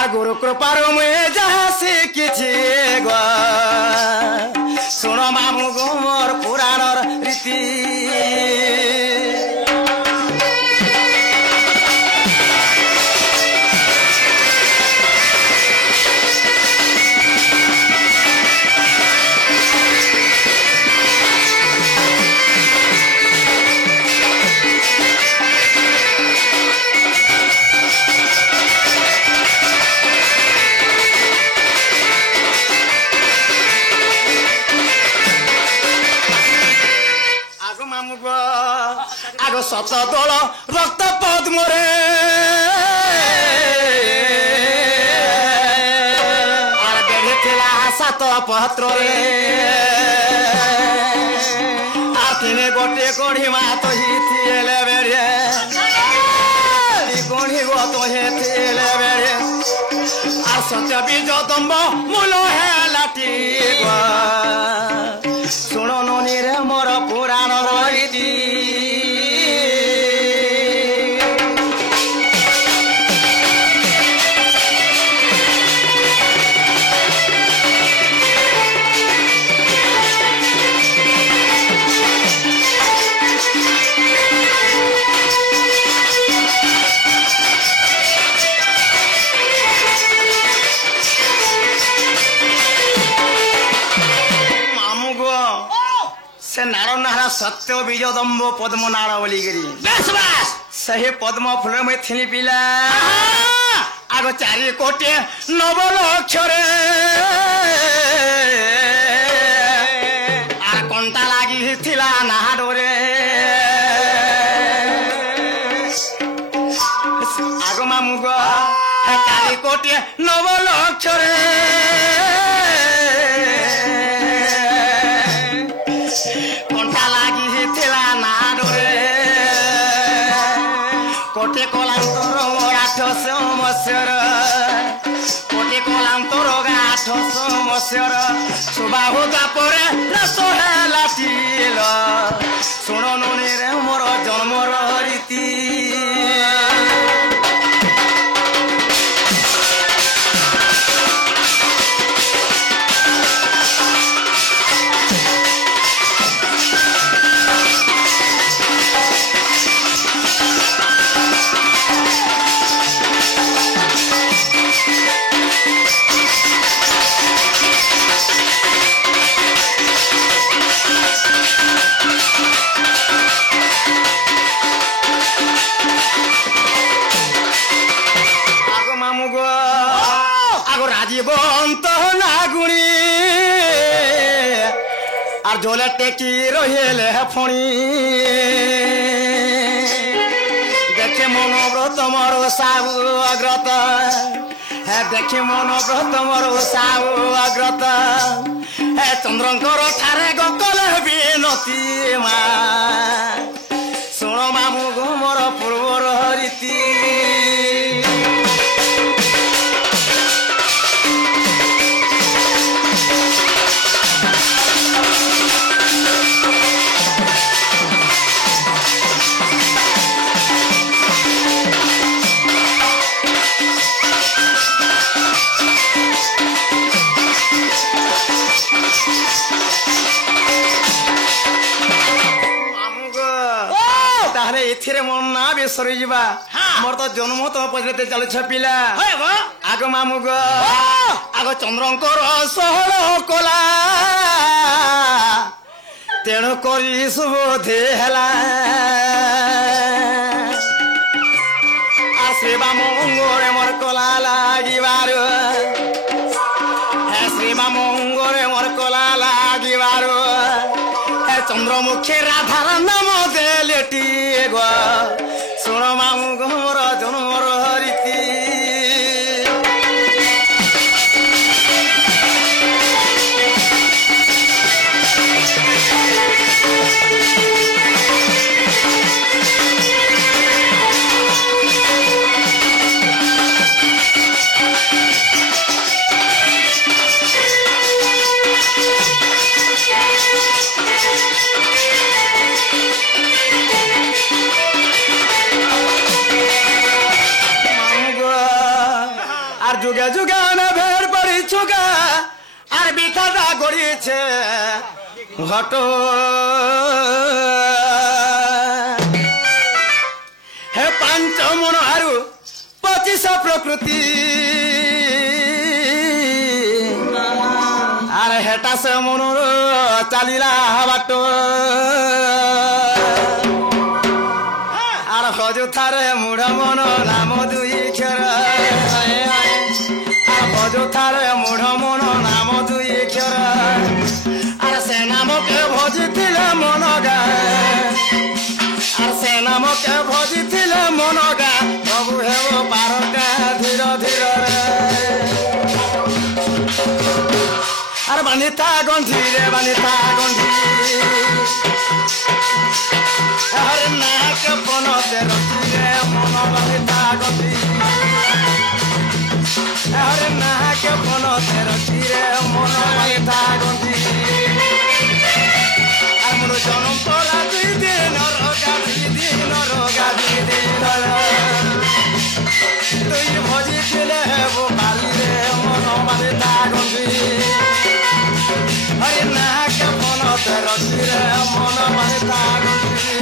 আর গুরু কৃপার মুয়ে যাহা শিখিছি গো শুণ মামু গো মোর পুরাণর রীতি আগ শত দোল রক্ত পদ্মরে আর বেড়েছিলা সাত পত্রে আর তিনি গোটে গড়ি মা তো হিলে বেড়ে গড়ি গো তো হেলে বেড়ে আর সত্য বীজ দম্ব মূল হেলাটি শুণ ননি রে মোর পুরাণ রীতি सत्य बीज दम्ब पद्म नाड़ बोलिकी सही पद्म फूल में थी पिला आग 4 कोटी 9 लक्षरे आ कंटा लगी नाड़े आग मामू गो 4 कोटी 9 लक्षरे कोटे कलांतर 800 मसीहर कोटे कलांतर 800 मसीहर सुबाहु तापरे सोहेला तिल शुण नुनी रे मोर जन्मर रीति জীবন্ত নাগুনি আর জলে টেকি রহিলে ফণি দেখে মনোব্রত মর সাবু অগ্রত হ্যাঁ দেখে মনোব্রত মর সাবু অগ্রত হ্যাঁ চন্দ্রঙ্কর ঠারে গকলে বিনতি মা শুণ মামু গো মোর পূর্বর রীতি एथिरे मन ना बेसरी जीवा मोर तो जन्म तो पछते चलछ पिला आग मामू गो आग चंद्रंकर सहल कोला तेणु करी सुबोधे हला श्रीबा मंगरे मोर कोला लागिबार श्रीबा मंगरे मोर कोला लागिबार चंद्रमुखी राधार नाम देलेटी गो शुण मामू गो मोर जन्मर रीति যুগে যুগে আমি ভেড় পড়ি ছুগা আর বিধাতা গড়িয়েছে ঘট হে পাঞ্চ মন আরু 25 প্রকৃতি আর হেটা সে মনর চালিলা বাট আর হজুথারে মুড় মন নাম দুই ক্ষর আর হজুথারে মুড় মন নাম দুই ক্ষর আর সে নামকে ভজিলে মন গা আর সে নামকে ভজিলে মন গা প্রভু হেব পারকা ধীর ধীর আর বানিতা গন্ধি রে বানিতা গন্ধি হরে নাক পনতে রচিরে মন বানিতা গন্ধি হরে নাক পনতে রচিরে মন বানিতা গন্ধি আর মোর জনম পরা 2 দিন রোগা 2 দিন রোগা 2 দিন তুই ভজি দিলে হেব পালিরে মন বানিতা গন্ধি হরে নাক পনতে রচিরে মন বানিতা গন্ধি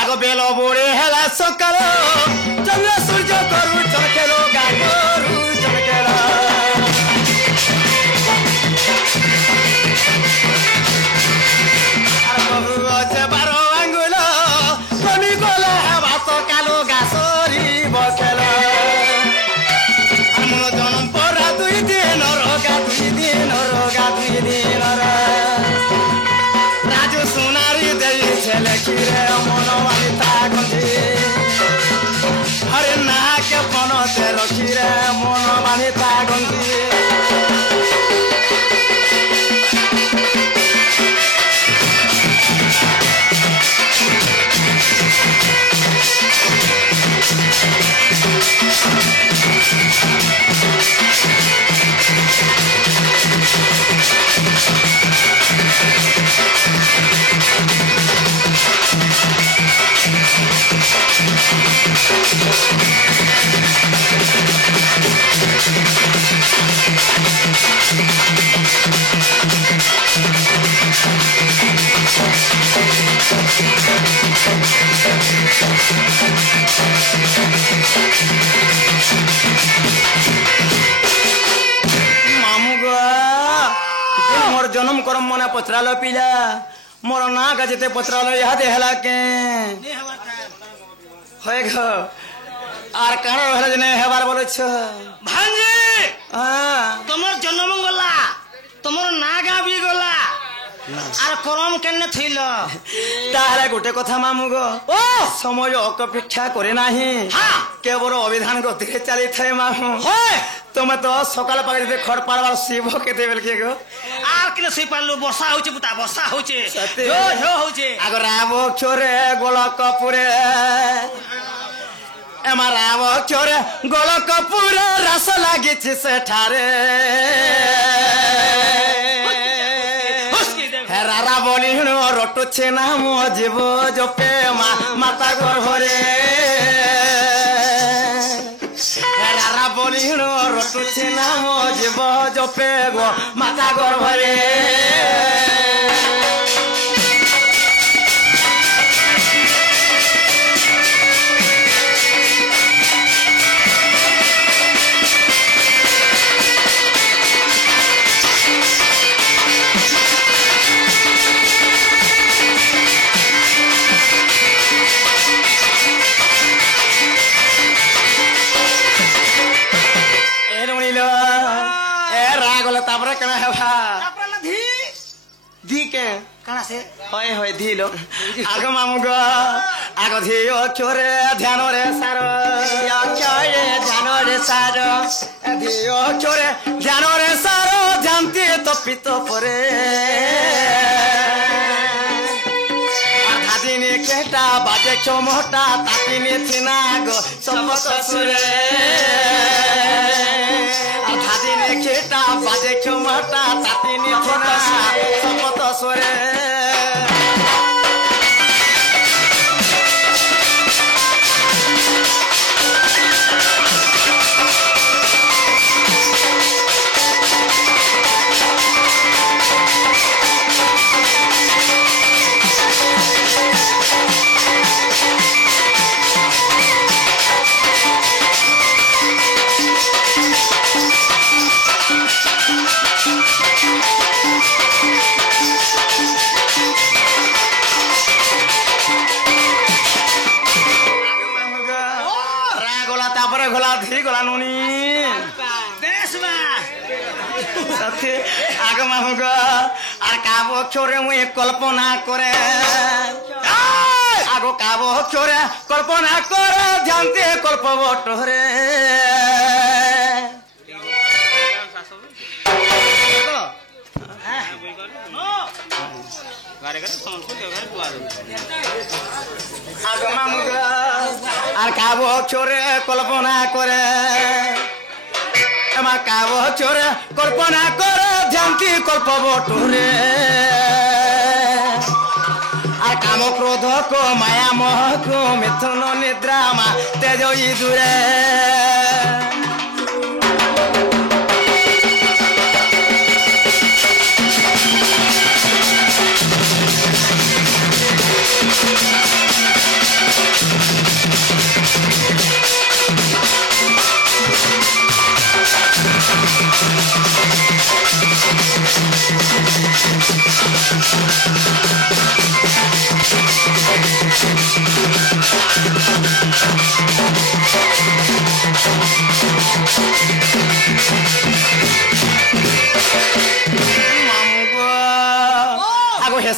আগ বেল বড়ে হেলা সকাল চন্দ্র সূর্য করু চলকেলো গা করু চলকেলো আর বহু আছে 12 আঙ্গুল কমি গলা হেবা সকালো গা সরি বকেল আর মন জনম পরা 2 দিন রোগা 2 দিন রোগা 2 দিন রাজু সোনারি দেই ছেলে কিরে মন বানিতা গন্ধি হরে নাক পনতে রখিরে মন বানিতা গন্ধি জনম করম মনে পচরাল পিলা মোর না গাজতে পচরাল ইহাদে হেলা কে হয়ে গ আর কাণ হেলা জনে হেবার বলেছ ভাঞ্জি তোমার জন্ম গলা তোমার না গাবি গলা আর করম কেনে থইল তাহলে গোটে কথা মামু গো ও সময় অপেক্ষা করে নাহি কেবল অভিধান গতিরে চালি থাকে মামু তুমি তো সকাল পাগে যদি খড় পাড়বার শিব কেতে বেল কে গো আর কিনে সই পারলু বর্ষা হচ্ছে পুতা বর্ষা হচ্ছে হচ্ছে আগ রাব চোরে গোল কপুরে এমা রাব চোরে গোল কপুরে রস লাগিছে সেঠারে হেরারা বলিণ রটুছে না মো জীব জপে মাতা গর্ভরে হেরারা বলিণ রটুছে না মো জীব জপে গো মাতা গর্ভরে तापरे कना हेबा तापर ना धी दी के काना से होय होय धिलो आगो मामू गो आगो धियो छोरे ध्यान रे सारो या छोरे ध्यान रे सारो धियो छोरे ध्यान रे सारो जानती तो पितो परे आधा दिन केटा बाजे चमोटा तातिने थिना गो समत सुरे आधा दिन केटा बाजे चमोटा तातिने थिना समत सुरे आगमा होगा আর কাবো চোরে মুই কল্পনা করে আগো কাবো চোরে কল্পনা করে জানতে কল্প বটরে আগমা মুগা আর কাবো চোরে কল্পনা করে আমার কাবো চোরে কল্পনা করে জানতি কল্প বটরে আর কাম ক্রোধ কো মায়া মোহ কো মিথুন নিদ্রা মা তেজ ইদুরে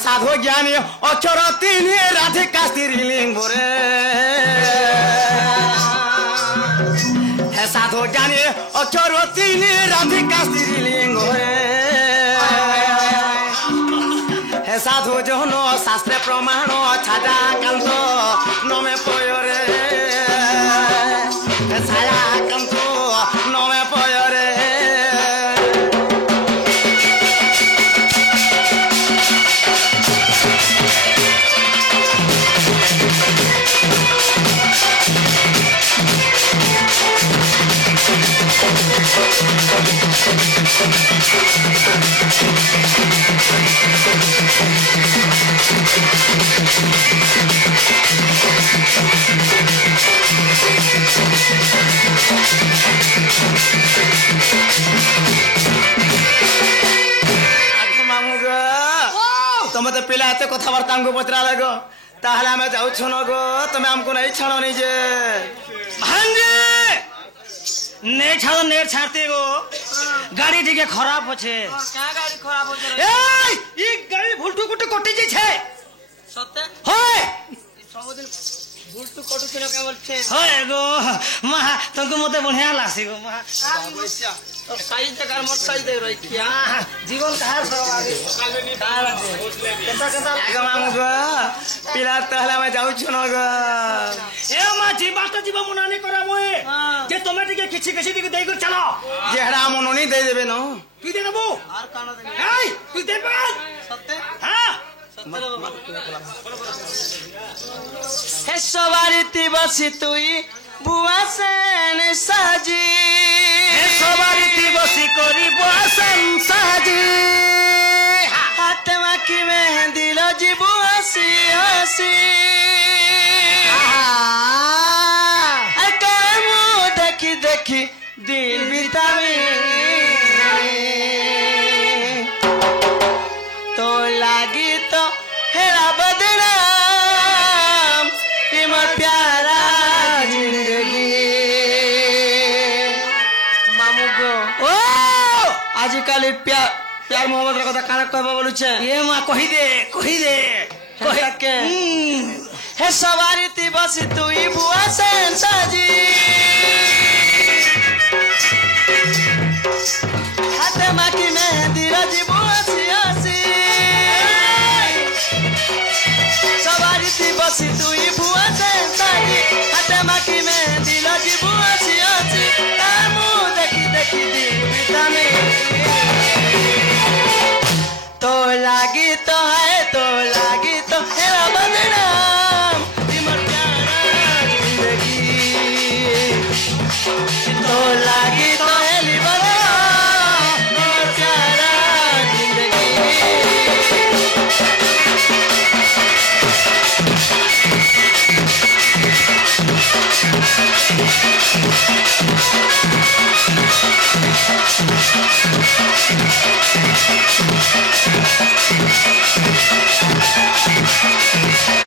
সাধু জ্ঞানী অক্ষর তিনি রাধিকা স্ত্রীলিঙ্গ রে হে সাধু জ্ঞানী অক্ষর তিনি রাধিকা স্ত্রীলিঙ্গ রে হে সাধু জন শাস্ত্রে প্রমাণ ছাড়া কান্ত নমে পয়রে হে ছায়া কান্ত নমে পয়রে তুমি তো পিলা এত কথাবার্তা আমাকে পচরা লাগো তাহলে আমি যাচ্ছ না গো তুমি আমাকে নেই ছাড়ো নিজে ভাঙ্গে नहीं छाड़ो नहीं छाड़ते गो गाड़ी ठीक है खराब होछे क्या गाड़ी खराब हो ए ई गाड़ी भुलटू कुटू कटि जे छे सत्य होय सबदिन भुलटू कटु किन के बोलछे होय गो महा तुमको मते बढ़िया लासी गो महा बसिया तो साइज तक मत साइज दे रही क्या जीवन कहार सब आगे कहार केता केता आगमा मुगो पिला तहला में जाउ छनो गो ए मा जीवा तो जीवा मुनानी करा मोए जे तमे टिके किछि किछि दिके देई कर चलो जेहरा मनोनी दे देबे न तू दे देबो आर काना दे ए तू दे पा सत्य हां हे सवारीती बसी तुई बुआ सेन साजी हे सवारीती बसी करी बुआ सेन साजी हाथ में की मेहंदी लो जीबू हसी हसी देखी देखी दिल बितावी तो लागी तो हेरा बदनाम इमर प्यारा जिंदगी मामू गो ओ आजिकाली प्यार प्यार मोहब्बत रा कथा काना कहबा बोलुछे ये माँ कही दे कही के हे सवारी ती बस तू ही बुआ सेन साजी हाथे माकी मेहंदी रजी बुआ सियासी सवारी ती बस तू ही बुआ सेन साजी हाथे माकी मेहंदी रजी बुआ सियासी तामू देखी देखी दी बिताने तो लागी तो है हेरा बदनाम इमर प्यारा जिंदगी तो लागी तो है ली बदनाम इमर प्यारा जिंदगी